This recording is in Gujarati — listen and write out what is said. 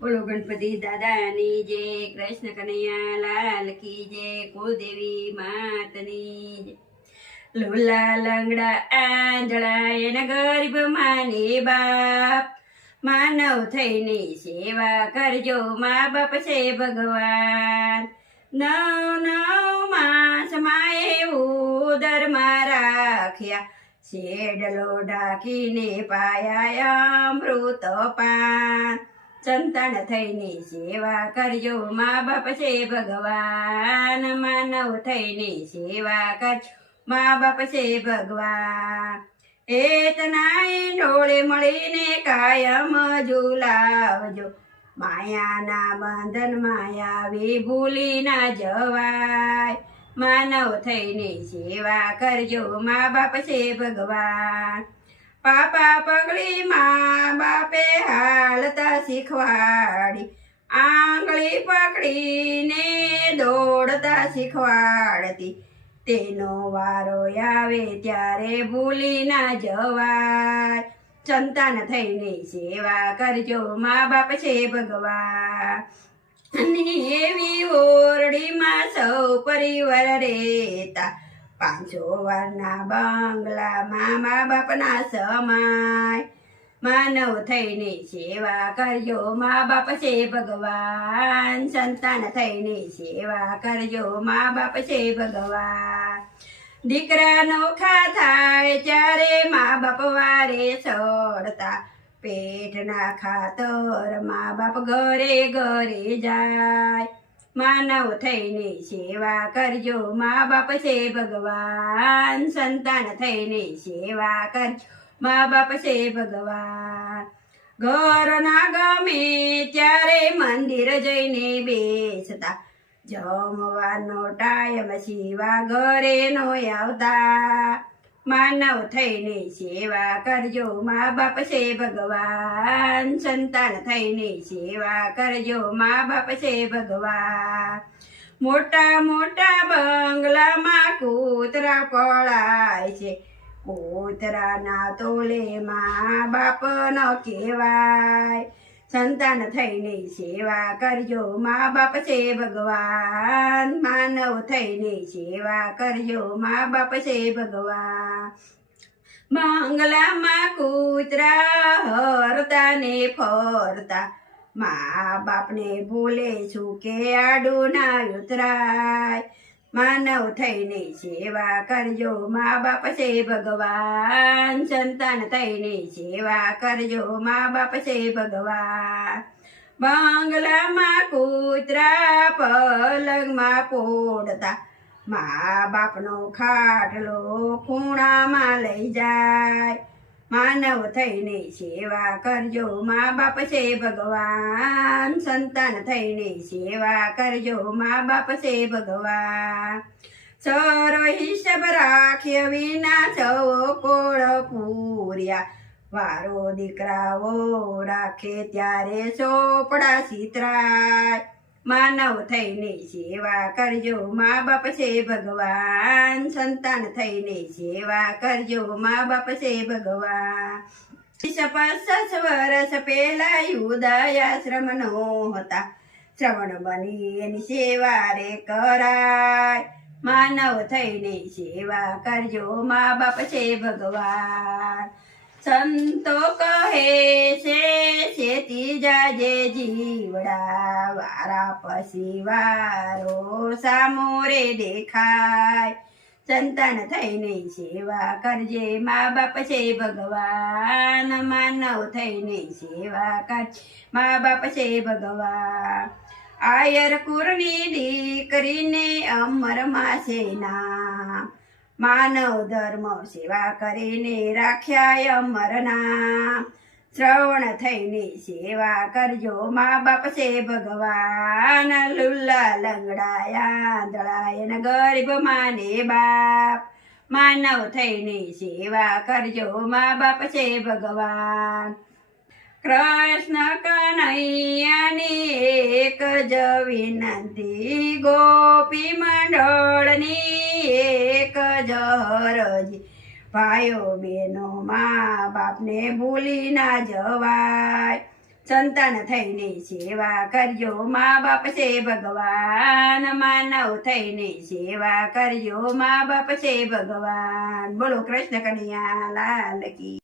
બોલો ગણપતિ દાદાની જય, કૃષ્ણ કનૈયા લાલ કી જય, કુળદેવી માતની જય. લોલા લંગડા આંધળા એના ગરીબ માને બાપ, માનવ થઈને સેવા કરજો, મા બાપ છે ભગવાન. નવ નવ માસ માએ ઉદરમાં રાખ્યા, શેડલો ઢાંકીને પાયા અમૃત પાન. સંતાન થઈને સેવા કરજો, મા બાપ છે ભગવાન. માનવ થઈને સેવા કરજો, મા બાપ છે ભગવાન. એતનાય ડોળે મળીને કાયમ ઝુલાવજો, માયાના બંધન માયાવી ભૂલી ના જવાય. માનવ થઈને સેવા કરજો, મા બાપ છે ભગવાન. પાપા પગલી મા બાપે હાલતા શીખવાડી, આંગળી પકડીને દોડતા શીખવાડતી. તેનો વારો આવે ત્યારે ભૂલી ના જવાય. સંતાન થઈને સેવા કરજો, મા બાપ છે ભગવાન. એવી ઓરડીમાં સૌ પરિવાર રહેતા, 500 વારના બંગલામાં મા બાપના સમાય. માનવ થઈને સેવા કરજો, મા બાપ છે ભગવાન. સંતાન થઈને સેવા કરજો, મા બાપ છે ભગવાન. દીકરાનો થાય ત્યારે મા બાપ વારે સડતા, પેટના ખાતર મા બાપ ઘરે ઘરે જાય. માનવ થઈને સેવા કરજો, મા બાપ છે ભગવાન. સંતાન થઈને સેવા કરજો, મા બાપ છે ભગવાન. ઘર ના ગમે ત્યારે મંદિર જઈને બેસતા, જમવાનો ટાઈમ સિવા ઘરે નો આવતા. માનવ થઈને સેવા કરજો, મા બાપ છે ભગવાન. સંતાન થઈને સેવા કરજો, મા બાપ છે ભગવાન. મોટા મોટા બંગલામાં કૂતરા પળાય છે, કૂતરાના તોલે મા બાપ ન કહેવાય. સંતાન થઈને સેવા કરજો, મા બાપ છે ભગવાન. માનવ થઈને સેવા કરજો, મા બાપ છે ભગવાન. બંગલામાં કૂતરા હરતા ને ફરતા, મા બાપને ભૂલે છું કે આડું ના ઉતરાય. માનવ થઈને સેવા કરજો, મા બાપ છે ભગવાન. સંતાન થઈને સેવા કરજો, મા બાપ છે ભગવાન. બંગલામાં કૂતરા પલંગમાં પોડતા, મા બાપનો ખાટલો ખૂણામાં લઈ જાય. માનવ થઈને સેવા કરજો, મા બાપ છે ભગવાન. સંતાન થઈને સેવા કરજો, મા બાપ છે ભગવાન. સરો હિસાબ રાખ્ય વિના સૌ કોળ પૂર્યા, વારો દીકરાઓ રાખે ત્યારે ચોપડા ચિતરાય. માનવ થઈને સેવા કરજો, મા બાપ છે ભગવાન. સંતાન થઈને સેવા કરજો, મા બાપ છે ભગવાન. 50 વર્ષ પહેલા ઉદયાશ્રમ નો હતા, શ્રવણ બની એની સેવા રે કરાય. માનવ થઈને સેવા કરજો, મા બાપ છે ભગવાન. સંતો કહે છે શેતી જાજે જીવડા, વારા પછી વારો સામોરે દેખાય. સંતાન થઈને સેવા કરજે, મા બાપ છે ભગવાન. માનવ થઈને સેવા કરજે, મા બાપ છે ભગવાન. આયર કુરની દીકરીને અમરમાં છે નામ, માનવ ધર્મ સેવા કરીને રાખ્યા અમર નામ. શ્રવણ થઈને સેવા કરજો, મા બાપ છે ભગવાન. લુલ્લા લંગડાયા આંધળાય ગરીબ માને બાપ, માનવ થઈને સેવા કરજો, મા બાપ છે ભગવાન. કૃષ્ણ કનૈયાની એક જ વિનંતી, ગોપી મંડળની એક જ અરજી, ભાઈઓ બહેનો મા બાપને ભૂલી ના જવાય. સંતાન થઈને સેવા કરજો, મા બાપ છે ભગવાન, માનવ થઈને સેવા કરજો, મા બાપ છે ભગવાન. બોલો કૃષ્ણ કનૈયા લાલ કી.